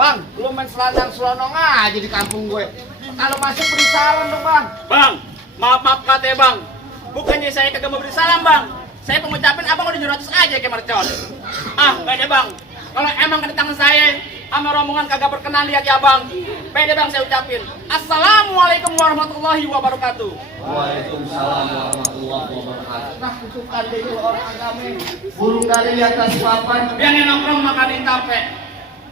Bang, lu main selonang-selonong aja di kampung gue. Kalau masuk beri salam dong, Bang. Bang, maaf katanya bang. Bukannya saya kagak mau beri salam bang. Saya pengucapin abang udah nyurutus aja kayak mercon. Beda bang. Kalau emang kedatangan saya sama rombongan kagak berkenan lihat ya bang. Beda bang saya ucapin. Assalamualaikum warahmatullahi wabarakatuh. Waalaikumsalam warahmatullahi wabarakatuh. Nah, kutukan deh orang agama. Burung dari atas papan. Yang nongkrong makanin tape.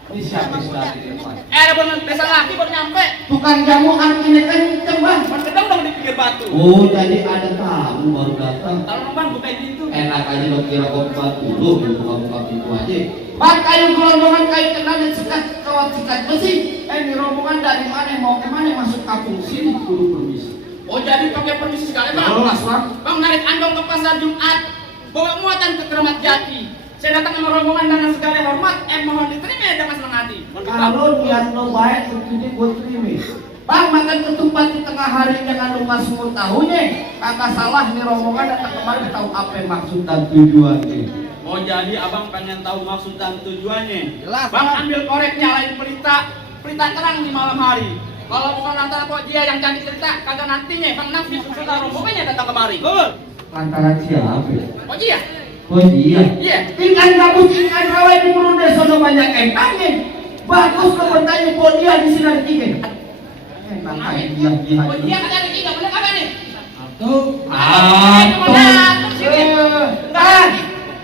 Ini siapa sudah di depan? Ada bener desa laki baru nyampe. Tukang jamu ini kenceng, Bang. Kedeng dong di pinggir batu. Oh, jadi ada tamu baru datang. Tolong bang bukain pintu. Enak aja lo kira kau dulu buka pintu aja. Bang, kayu gelondongan kayu kena dan sekat kawat sikat besi. Ini rombongan dari mana mau kemana masuk kampung sini kudu permisi. Oh jadi pakai permisi sekali bang. Jelas, Bang. Bang narik andong ke pasar Jumat. Bawa muatan ke Keramat Jati. Saya datang sama rombongan dengan segala hormat. Mohon diterima dengan senang hati. Kalau niat lo baik tentunya gue terima. Bang, makan ketupat di tengah hari jangan lupa semua tahunya. Kakak salah nih rombongan datang kemarin tahu apa maksud dan tujuannya. Oh jadi abang pengen tahu maksud dan tujuannya? Jelas, Bang Bang. ambil korek nyalain pelita terang di malam hari. Kalau bukan antara kok dia yang cantik cerita, kagak nantinya Bang Nafi serta rombongannya datang kemari. Betul. Lantaran siapa? Oh iya. Oh iya. Iya. Ikan gabus ikan rawa di Purun Desa banyak empangnya. Bagus lo bertanya kok dia di sini ada tiga. Emang kayak dia. Oh iya kan ada tiga, bener kagak nih?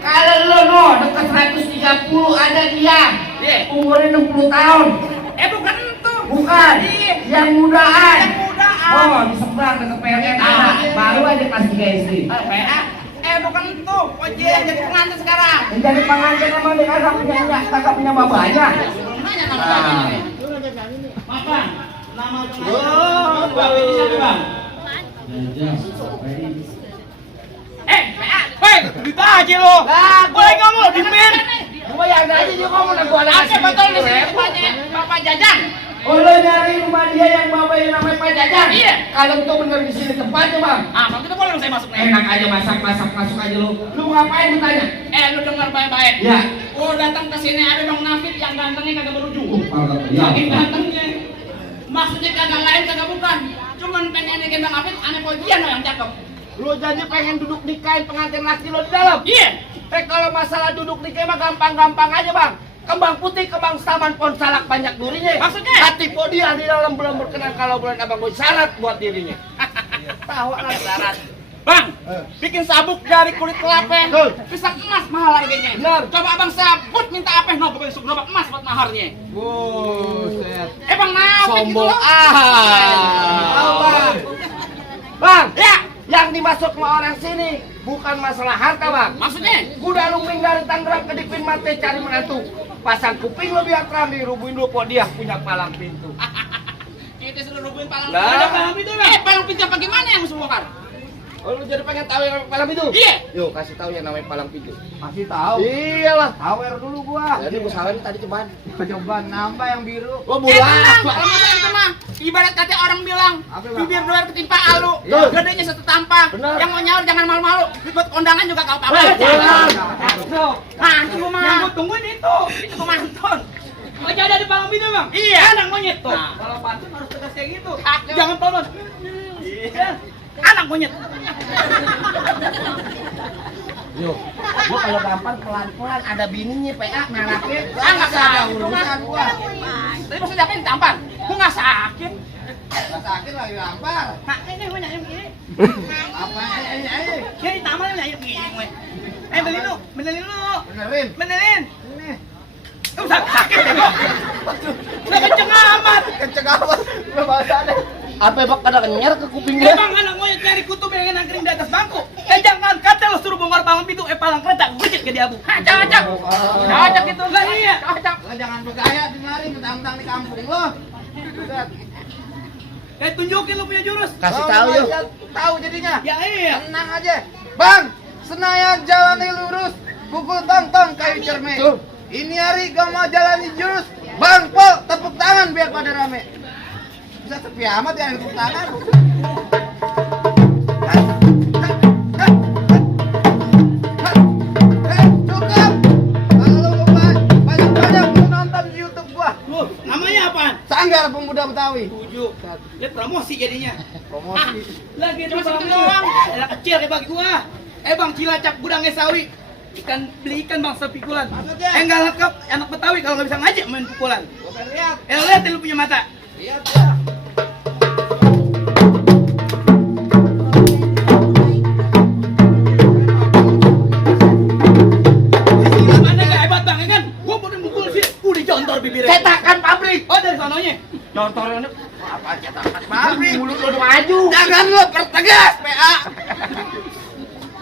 Kalau lo no dekat 130 ada dia. Iya. Umurnya 60 tahun. Bukan itu. Bukan. Iya. Yang mudaan. Yang mudaan. Oh, di seberang dekat PLN ada. Baru aja kelas 3 SD. PA. Bukan itu. Oh dia jadi pengantin sekarang. Yang jadi pengantin emang dia kagak punya bapaknya. Nanya nama bapaknya nih. Mas Bang, nama Bapak ini siapa Bang? PA. Hei, kita aja lo. Boleh ngomong di pin. Gua yang aja dia ngomong aku anak Apa betul di sini rumahnya Bapak Jajang? Oh, lo nyari rumah dia yang bapak yang namanya Pak Jajang? Iya. Kalau itu bener di sini tempatnya, Bang. Kalau gitu boleh saya masuk nih. Enak aja masak masuk aja lo. Lu ngapain ditanya? Lu dengar baik-baik. Ya. Oh datang ke sini ada Bang Nafid yang gantengnya kagak berujung. Ya. Yang gantengnya. Maksudnya kagak lain kagak bukan. Cuman pengen nikahin Bang Nafid, aneh kok dia no yang cakep. Lu jadi pengen duduk nikahin pengantin laki lo di dalam? Iya. Kalau masalah duduk nikah mah gampang-gampang aja, Bang. Kembang putih, kembang taman, pohon salak banyak durinya. Maksudnya? Hati dia di dalam belum berkenan kalau bulan abang gue syarat buat dirinya. Tahu Pakai lagi. syarat. Bang, bikin sabuk dari kulit kelapa, pisang emas mahal harganya. Benar. Coba abang sabut minta apa? No, bukan suku gerobak emas buat maharnya. Buset. Bang Nafid gitu Sombong loh. Tahu, Bang. Bang, Ya, yang dimaksud sama orang sini bukan masalah harta, Bang. maksudnya? Kuda lumbing dari Tangerang ke Dipin Mate cari menantu. Pasang kuping lo biar kerambi, rubuhin dulu kok dia punya palang pintu. Kita suruh rubuhin palang Lah. pintu. Palang pintu, palang pintu apa gimana yang mesti bongkar? Oh, lu jadi pengen tahu yang palang pintu? Iya. Yuk, kasih tahu yang namanya palang pintu. Masih tahu. Iyalah. Tawer dulu gua. Jadi gua salah tadi cobaan. Coba nambah yang biru. Oh, Tenang, kalau masalah itu mah ibarat kata orang bilang Apa, Bang? bibir doer ketimpa alu, Iya. gedenya satu tampang. Benar. Yang mau nyaur jangan malu-malu, buat kondangan juga kau apa-apa. Benar. Nah, itu gua mah. Yang gua tungguin itu. Itu gua mantun. Oh, jadi ada palang pintu, Bang? Iya. Anak monyet tuh. Nah. Kalau pantun harus tegas kayak gitu. Kaki. Jangan polos. Iya. Anak monyet. Yuk. Gua kalau gampang pelan-pelan ada bininya PA meraknya. Nggak sakit itu mah. urusan gua. Tadi maksudnya apa yang ditampar? Gua nggak sakit. Enggak sakit lagi gampang. Nah, ini gua nyari begini. Apa ini? Ini taman nyari begini gue. Benerin lu. Benerin. Benerin. Ini. Lu sakit ya, Bang? Udah kenceng amat. Kenceng apa? Enggak bahasa deh. Apa bak ada kenyer ke kuping Ya dia? bang, anak monyet nyari kutub yang nangkring di atas bangku. Jangan kata lo suruh bongkar palang pintu, palang kereta, gujit ke dia, Bu. Cocok. Cocok itu. Lah iya. Cocok. Lah jangan bergaya dimari mentang-mentang di kampung lo. Tunjukin lo punya jurus. Kasih tahu yuk. Tahu jadinya. Ya iya. Tenang aja. Bang, Senayan jalani lurus, kuku tong-tong kayu cermin. Ini hari gak mau jalani jurus. Bang Pol, tepuk tangan biar pada rame. Bisa sepi amat ya tepuk tangan. Cukup. Kalau lu banyak nonton di YouTube gua. biar pemuda Betawi. Tujuh. Lihat promosi jadinya. Promosi. Lagi ada Cuma bang segitu doang. anak kecil kayak bagi gua. Bang Cilacap gudangnya sawi. Beli ikan bang sepikulan. Maksudnya? Enggak lengkap anak Betawi kalau nggak bisa ngajak main pukulan. Gua pengen lihat. Lihat lu punya mata. Lihat ya. Mana nggak hebat bang ya kan? Gua mau mukul sih, udah jontor bibirnya. Cetakan pabrik. Oh dari sononya. Contohnya Apa cetakan pabrik? mulut lo maju. Jangan lo pertegas, PA.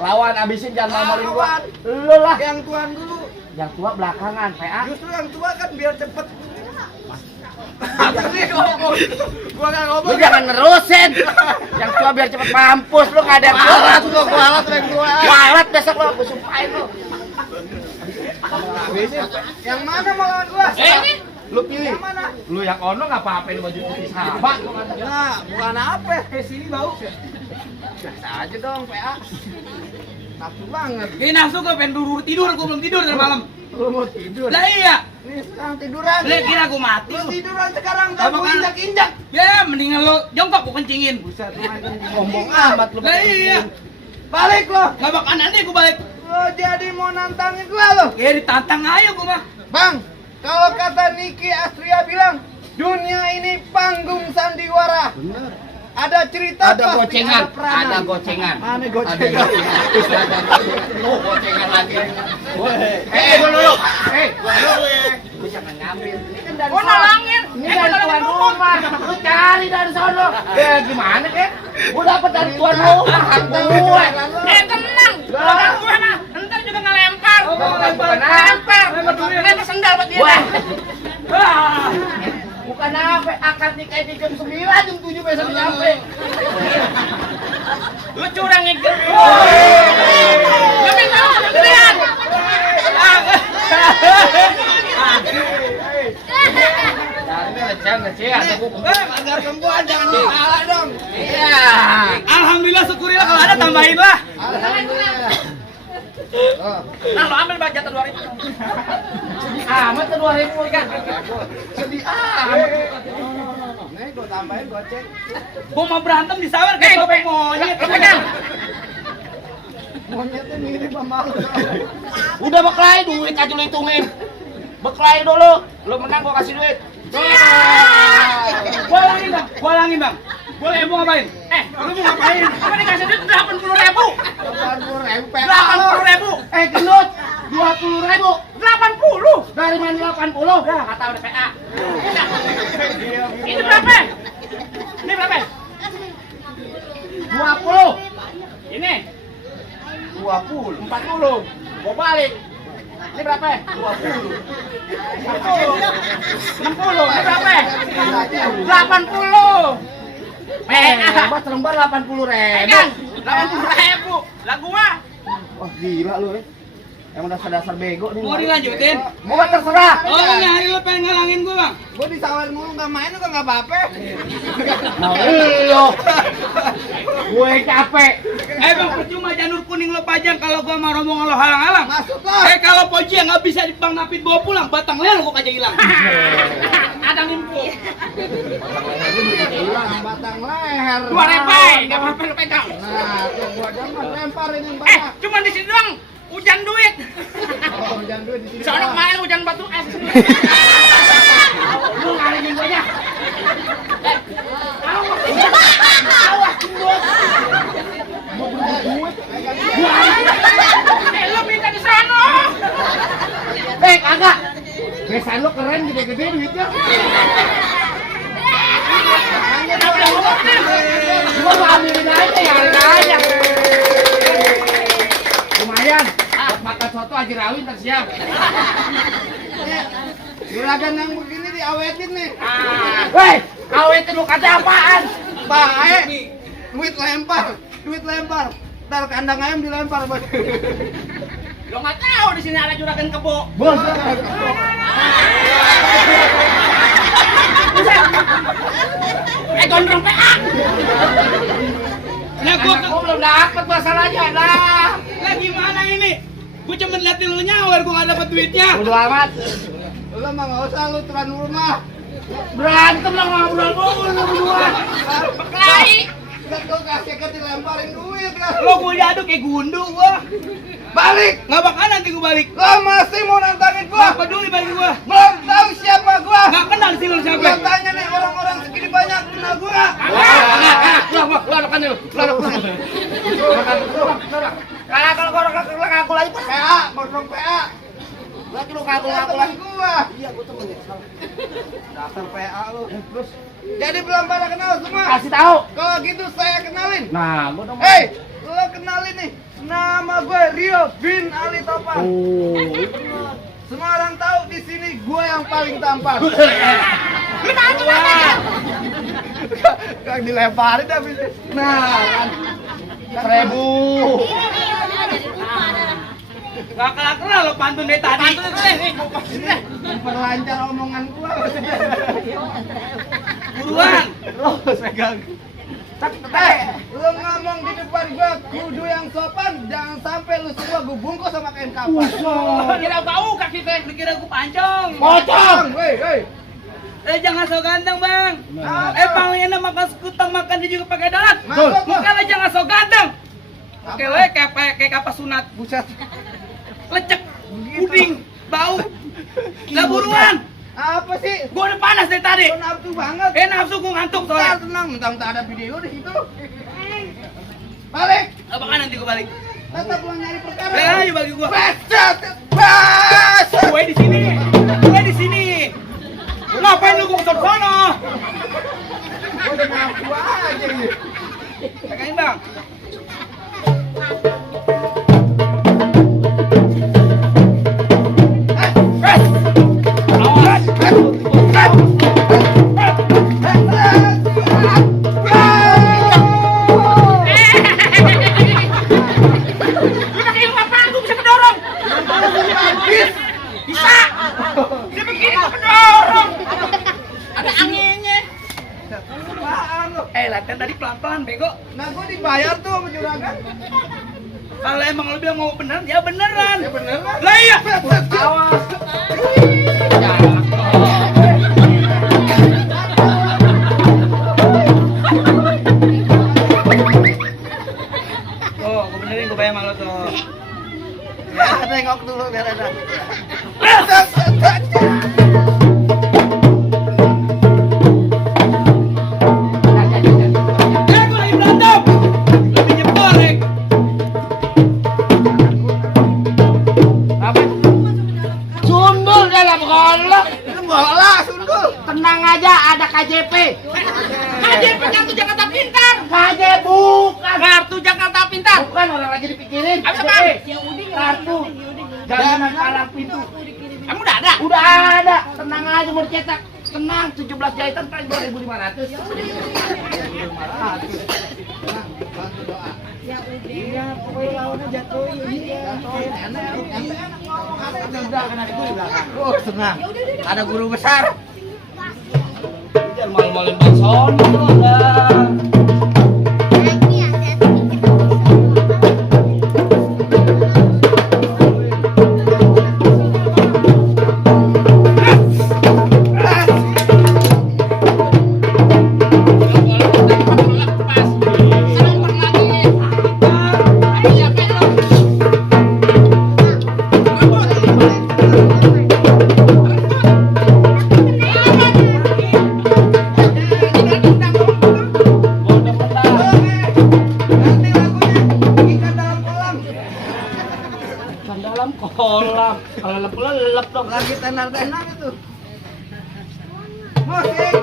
Lawan abisin jangan mamalin gua. Lawan. Lu lah. Yang tuan dulu. Yang tua belakangan, PA. Justru yang tua kan biar cepet. Ini ngomong. Gua nggak ngomong. Lu jangan nerusin. Yang tua biar cepet mampus lu enggak ada yang Kualat lo, kualat yang tua. Kualat besok lu aku sumpahin lu. Yang mana mau lawan gua? Ini Lu pilih. Yang mana? lu yang ono enggak apa-apa ini baju putih sahabat. Nah, bukan apa. Sini bau. Biasa aja dong, PA. Nafsu banget. Dia nafsu gua pengen tidur, gua belum tidur dari malam. Lu mau tidur. Lah iya. Ini sekarang tiduran. Lihat kira gua mati. Lu tiduran sekarang Apa gua kan? injak-injak. Ya mendingan lo jongkok gua kencingin. Buset, lu main ngomong amat lu. Lah iya. Balik lo. Gak bakal nanti gua balik. Lo jadi mau nantangin gua lo. Ya ditantang aja gua mah. Bang, kalau kata Niki Astria bilang, dunia ini panggung sandiwara. Bener. Ada cerita Ada pasti gocengan, peranan. ada gocengan. Mana gocengan? Oh, gocengan lagi. Dulu. Lu jangan ngambil. Ini kan dari Gua nalangin. Ini dari tuan rumah. Lu cari dari sono. Gimana, Kek? Gua dapat dari tuan rumah. Gue. Tenang. Orang gua mah entar juga ngelempar. Lempar. Lempar sendal buat dia. Wah. Wah. Bukan apa, akad nikah di jam 9, jam 7 besok nyampe. Lu curang ya. Gak bisa lihat. Agar perempuan jangan kalah dong. Iya. Alhamdulillah syukurillah kalau ada tambahin lah. Alhamdulillah. Oh. Nah lo ambil bajat 2.000. Amat tuh 2.000 kan. Sedih amat. Nih gua tambahin goceng. Gua mau berantem di sawar kayak topeng monyet. Monyetnya mirip sama lu. Udah beklai duit aja lu hitungin. Beklai dulu. Lu menang gua kasih duit. Gua langin bang. Boleh mau ngapain? Lu mau ngapain? Apa dikasih duit 80.000? 80.000 80.000. Gendut. 20.000. 80. Dari mana 80? Dah kata udah PA. Ini berapa? Ini berapa? 20. Ini 20. 40. Gua balik. Ini berapa? 20. 60. Ini berapa? 80. Hebat lembar 80.000. pegang 80.000. Lah gua Wah gila lu ya. Emang dasar-dasar bego nih. mau dilanjutin. Mau terserah. Oh ini hari lu pengen ngalangin gua bang. Gua disawarin mulu nggak main juga nggak apa-apa. Mau lu. Gue capek. Bang percuma janur kuning lo pajang kalau gua mau rombongan lo halang-halang. Masuk lo. Kalau poji yang nggak bisa Bang Napit bawa pulang, batang leher gua kagak hilang. Ada nimpu. Hilang batang leher. 2.000, nggak apa-apa lu pegang. Nah, tuh gua jangan lemparin yang banyak. Cuma di sini doang hujan duit. Oh, jangan duit di sini. Soalnya doang. kemarin hujan batu es. Lu ngalingin gue nya. Lu minta di sana. Kagak. Besan lu keren gede-gede duitnya. Gua mau ambilin aja ya, aja. Lumayan. Buat makan soto Haji Rawi ntar siap. Juragan yang begini diawetin nih. Weh, awetin lu kata apaan? Baik. Duit lempar. Ntar kandang ayam dilempar buat. Lo nggak tahu di sini ada juragan kebo. Bos. Gondrong PA. Nah Gua belum dapet masalahnya. Nah. Lah gimana ini? Gua cuma liatin lu nyawer, gua nggak dapet duitnya. Udah amat. Lu mah nggak usah lu tuan rumah. Berantem lah ngobrol mulu berdua. Berkelahi. Kan kau kasih kan dilemparin duit kan. Lo gue diaduk kayak gundu gua. Balik. Nggak bakal nanti gua balik. Kau masih mau nantangin gua? Nggak peduli bagi gua. Belum tahu siapa gua. Nggak kenal sih lo siapa. Gua tanya nih orang-orang segini banyak kenal gua nggak? Keluar kan lu. Keluar. Kalau ngaku lagi pas PA, bodong PA. lagi lu ngaku Temen lagi. gua. Iya, gua temen. Dasar PA lu. Terus jadi belum pada kenal semua. Kasih tahu. Kalau gitu saya kenalin. Nah, gua udah Hei, lo kenalin nih. Nama gue Rio bin Ali Topan. Semua orang tahu di sini gue yang paling tampan. Kang dilemparin habis. Nah, kan. 1000. Nggak kenal lo pantun dari tadi. Memperlancar omongan gue. Buruan. Terus pegang. Lu ngomong di depan gua kudu yang sopan, jangan sampai lu semua gua bungkus sama kain kapas. Kira bau kaki teh, dikira gua pancong. Pocong, woi. Jangan so ganteng bang. Apa? Paling enak makan sekutang, makan dia juga pakai dalat. Masuk, Muka lo jangan so ganteng. Oke lo kayak kapas sunat. Buset. Lecek, puding, bau. Nggak buruan. Apa sih? Gua udah panas dari tadi. Lu nafsu banget. Nafsu gua ngantuk Tenang, soalnya. tenang, mentang-mentang ada video di situ. Balik. Apakah nanti gua balik? Tetap lu nyari perkara. Ayo bagi gua. Beset. Beset. Gue di sini. Gue di sini. Ngapain lu gua ke sono? Gua udah ngaku aja ini. Pegangin bang. Latihan tadi pelan-pelan, bego. Nah, gua dibayar tuh sama juragan. Kalau emang lu bilang mau beneran, ya beneran. Ya beneran. Lah iya. Awas. Tuh, gue benerin, gue bayar sama lo tuh. Ya, tengok dulu biar ada. Gue lagi berantem. Lebih nyeborek. Sundul dalam golok. Bola, sundul. Tenang aja, ada KJP. KJP kartu Jakarta Pintar. KJP bukan. Kartu Jakarta Pintar. Bukan orang lagi dipikirin. Apa bang? Kartu jaminan palang pintu. Kamu udah ada? Udah ada. Tenang aja mau dicetak. Tenang, 17 jahitan kan 2.500. Bantu doa. Iya, pokoknya lawannya jatuhin. Udah, kan ada gue di belakang. Oh, senang. Ada guru besar. Jangan malu-maluin Bang Sono lah. Dalam kolam. Kalau lelep dong. Lagi tenar-tenar itu. Musik.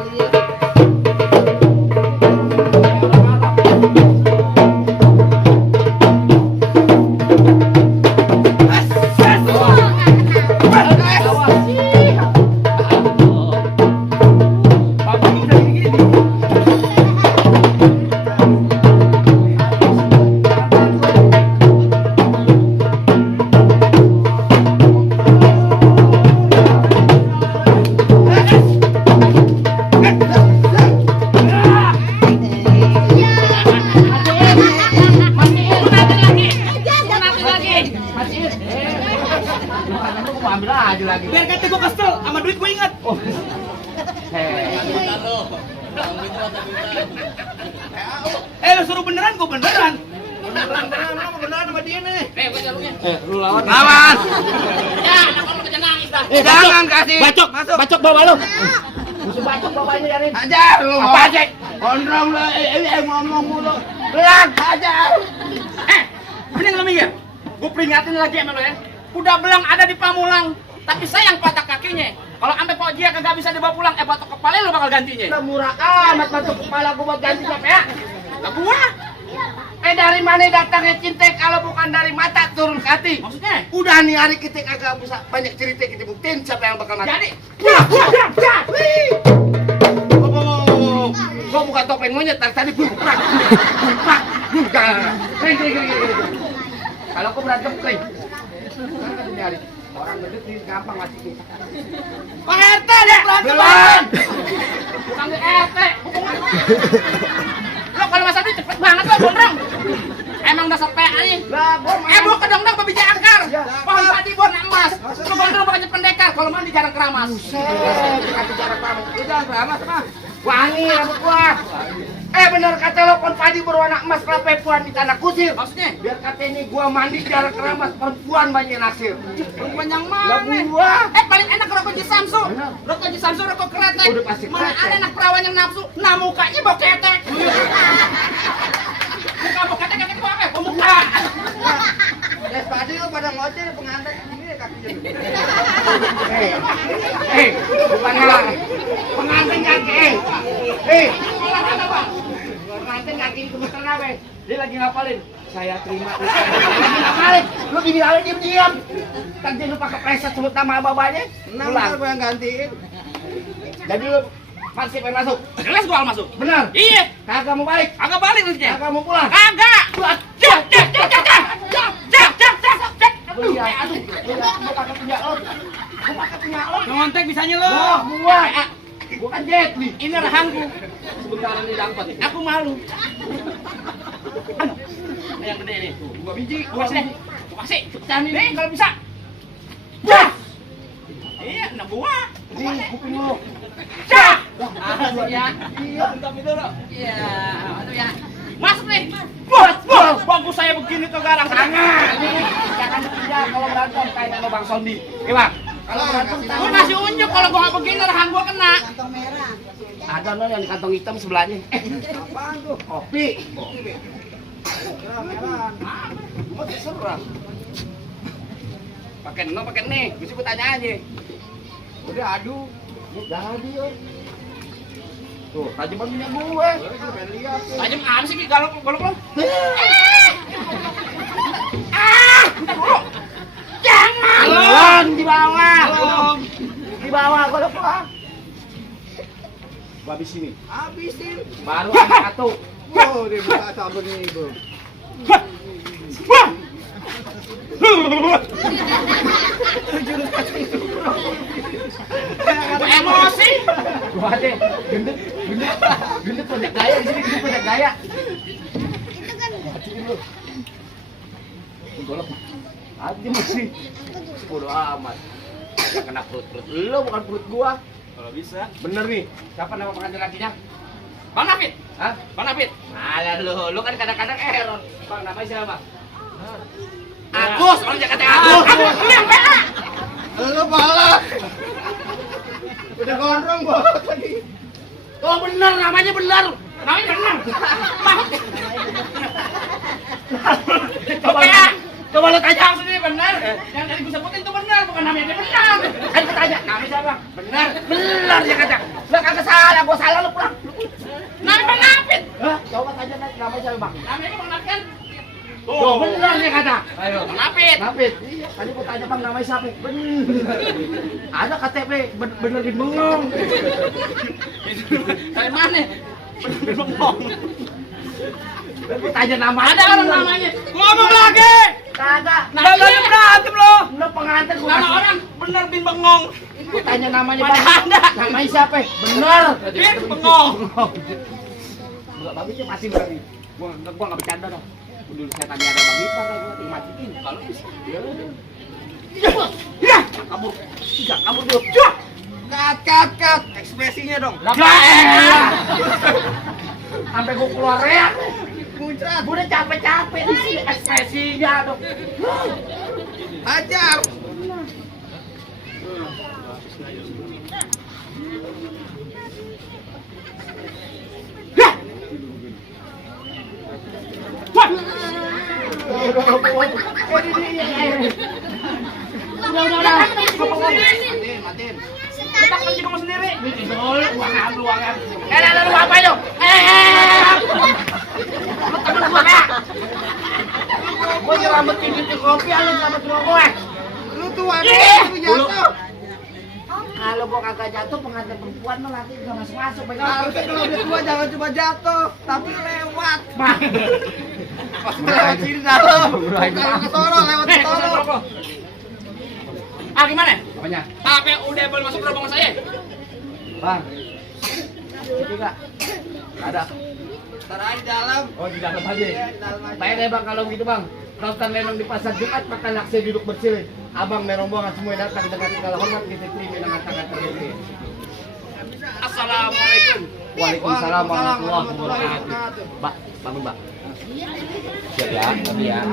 Lu suruh beneran, gua beneran. Beneran sama dia nih. Gua jalurnya. Lu lawan. Lawan. Ya, anak lu kerja nangis dah. Jangan kasih. Bacok, Masuk. bacok bawa lu. Musuh bacok bawanya Yarin. Ajar lu. Apa aja? Gondrong lu, ngomong mulu. Belang, ajar. Mending lu minggir. Gua peringatin lagi sama lu ya. Udah belang ada di Pamulang, tapi sayang patah kakinya. Kalau sampai Pak Jia kagak bisa dibawa pulang, batok kepala lu bakal gantinya. Lah murah amat bacok kepala gua buat ganti siapa ya? Lah gua. Dari mana datangnya cinta kalau bukan dari mata turun ke hati? Maksudnya? Udah nih hari kita kagak bisa banyak cerita kita buktiin siapa yang bakal mati. Jadi, Gua bukan topeng monyet tadi bukan. Kalau gua berantem kering. Orang gendut ini gampang mati. Pak RT deh berantem. Belum. Bukan ke RT. Lo kalau masa duit cepet banget lo gondrong. Emang dasar PA nih. Lah gua Gua kedong-dong babi jangkar. Pohon padi warna emas. Lo gondrong makanya pendekar. Kalau mandi jarang keramas. kata jarak lama. Udah keramas mah. Wangi rambut gua. Bener kata lo kon padi berwarna emas kelapepuan di tanah kusir. Maksudnya? Biar kata ini gua mandi jarak keramas perempuan banyak naksir. Panjang Lah mana? gua. Paling enak rokok Jisamsu. Rokok Jisamsu rokok kretek. Udah pasti Mana kretek. ada anak perawan yang nafsu, nah mukanya bau ketek. Muka bau ketek itu apa? Muka. Les padi lu pada ngoceh pengantin ini kakinya. Bukan ngalah. Pengantin kaki. Olahraga bang. Pengantin kaki itu betul apa? Dia lagi ngapalin. Saya terima. Lagi ngapalin. Lu gini aja diam-diam. Tadi lu pakai preset sebut nama babanya. Ntar gua yang gantiin. Jadi lu masih pengen masuk. Jelas gua masuk. Benar. Iya. Kagak mau balik. Agak balik nantinya. Kagak mau pulang. Kagak. Jak jak jak jak jak jak jak jak jak jak. Aduh, aduh. Gua pakai punya lo. Gua pakai punya lo. Ngontek bisanya lo. Gua. Gua kan Jet Li. Ini rahangku. Sebentar ini dapat. Aku malu. Yang gede nih. Gua biji. Gua kasih. Gua kasih. Pecahin ini. Nih kalau bisa. Wah. Iya, enak gua. Nih, kuping lu. Cak. Asik ya. Iya. Iya, aduh ya. Masuk nih. Wah, bagus saya begini tuh garang. Jangan. Ini jangan dipindah kalau berantem kayak sama Bang Sondi. Oke, Bang. Kalau berantem Gua kasih unjuk kalau gua nggak begini rahang gua kena. ada no yang di kantong hitam sebelahnya. Apaan tuh? Kopi. Merah-merah. Gua terserah. Pakai nih. Bisa gua tanya aja. Udah adu. Udah dia. Tuh, tajaman punya gue. Lihat. Tajam apa sih kalau lo? Jangan. Belum di bawah. Belum. Di bawah gua lupa. Gua habis ini. Habisin. Baru ada satu. Wow, dia buka sabun nih, Bro. Emosi. Gua ada gendut banyak gaya di sini, gendut banyak gaya. Matiin lu. Golok. Aja masih. Bodo amat. Ya kena perut lu bukan perut gua. Kalau bisa. Bener nih. Siapa nama pengantin lakinya? Bang Nafit. Hah? Bang Nafit. Alah lu kan kadang-kadang error. Bang, namanya siapa? Agus, orang Jakarta Agus. Ini yang PA. Lu balak. Udah gondrong balak tadi. Oh bener, namanya bener. Namanya benar. Mau. Coba lu tanya. Maksudnya benar. Yang tadi gue sebutin itu benar, bukan namanya dia benar. Kan gua tanya, namanya siapa? Bener, bener dia kata. Lu kagak salah, gua salah lu pulang. Namanya Bang Nafit. Hah? Coba tanya namanya siapa, Bang? Namanya Bang Nafit kan? Oh, bener dia kata. Ayo. Bang Nafit. Nafit. Iya, tadi gua tanya Bang namanya siapa? Bener. Ada KTP bener di bengong. Dari mana? Bener bengong. Gua tanya nama. Ada orang namanya. Ngomong lagi. Kagak. Nah, dia berantem lo. Lu pengantin gua. Nama orang bener bin bengong. Gua tanya namanya Mana Bang. ada? Namanya siapa? Bener. Bin bengong. Enggak bagus ya mati berarti. Gua enggak bercanda dong. Dulu saya tanya ada Bang Ipar gua dimatiin. Kalau bisa. Ya. Ya, kabur. Kabur dulu. Cut. Ekspresinya dong. Sampai gua keluar reak. Muncrat. Gua udah capek-capek di sini ekspresinya dong. Hajar. Udah. Matiin. Lepas lagi kamu sendiri. Ruangan. Lu apa itu? Lu temen gua kak. Gua nyelamatin itu kopi, lu nyelamatin gua. Lu tuh ada jatuh. Kalau gua kagak jatuh, pengantin perempuan mah nanti nggak masuk. Harusnya kalau udah tua jangan cuma jatuh, tapi lewat. Pas lewat sini dalam. Kalau ke sono lewat ke sono. Ah gimana? Apanya? Pakai udah boleh masuk rombongan saya? Bang. Itu enggak? Ada. Ntar aja di dalam. Oh, di dalam aja. Iya, di dalam aja. Baik deh bang kalau gitu bang. Nonton lenong di pasar Jumat makan laksa duduk bersih. Abang merombongan semua datang dengan segala hormat kita terima dengan tangan terbuka. Assalamualaikum. Waalaikumsalam warahmatullahi wabarakatuh. Mbak, bangun mbak. Siap ya, tapi ya.